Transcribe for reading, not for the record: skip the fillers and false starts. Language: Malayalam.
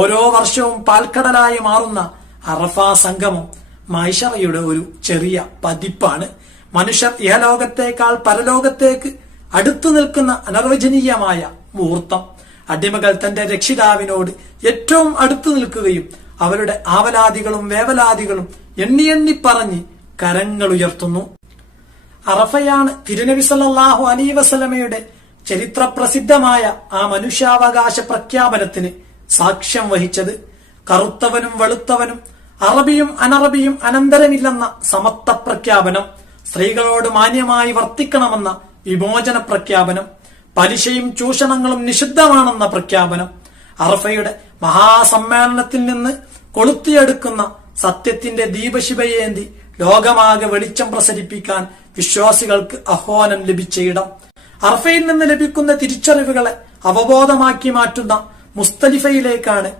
ഓരോ വർഷവും പാൽക്കടലായി മാറുന്ന അറഫ സംഗമം മൈശറയുടെ ഒരു ചെറിയ പതിപ്പാണ്. മനുഷ്യർ ഇഹലോകത്തേക്കാൾ പരലോകത്തേക്ക് അടുത്തു നിൽക്കുന്ന അനിർവചനീയമായ മുഹൂർത്തം. അടിമകൾ തന്റെ രക്ഷിതാവിനോട് ഏറ്റവും അടുത്തു നിൽക്കുകയും അവരുടെ ആവലാദികളും വേവലാദികളും എണ്ണി എണ്ണി പറഞ്ഞ് കരങ്ങൾ ഉയർത്തുന്നു. അറഫയാണ് തിരുനബി സല്ലല്ലാഹു അലൈഹി വസല്ലമയുടെ ചരിത്ര പ്രസിദ്ധമായ ആ മനുഷ്യാവകാശ പ്രഖ്യാപനത്തിന് സാക്ഷ്യം വഹിച്ചത്. കറുത്തവനും വെളുത്തവനും അറബിയും അനറബിയും അനന്തരമില്ലെന്ന സമത്വ പ്രഖ്യാപനം, സ്ത്രീകളോട് മാന്യമായി വർത്തിക്കണമെന്ന വിമോചന പ്രഖ്യാപനം, പലിശയും ചൂഷണങ്ങളും നിഷിദ്ധമാണെന്ന പ്രഖ്യാപനം, അറഫയുടെ മഹാസമ്മേളനത്തിൽ നിന്ന് കൊളുത്തിയെടുക്കുന്ന സത്യത്തിന്റെ ദീപശിബയേന്തി ലോകമാകെ വെളിച്ചം പ്രസരിപ്പിക്കാൻ വിശ്വാസികൾക്ക് ആഹ്വാനം ലഭിച്ച ഇടം, അറഫയിൽ നിന്ന് ലഭിക്കുന്ന തിരിച്ചറിവുകളെ അവബോധമാക്കി മാറ്റുന്ന മുസ്തലിഫയിലേക്കാണ്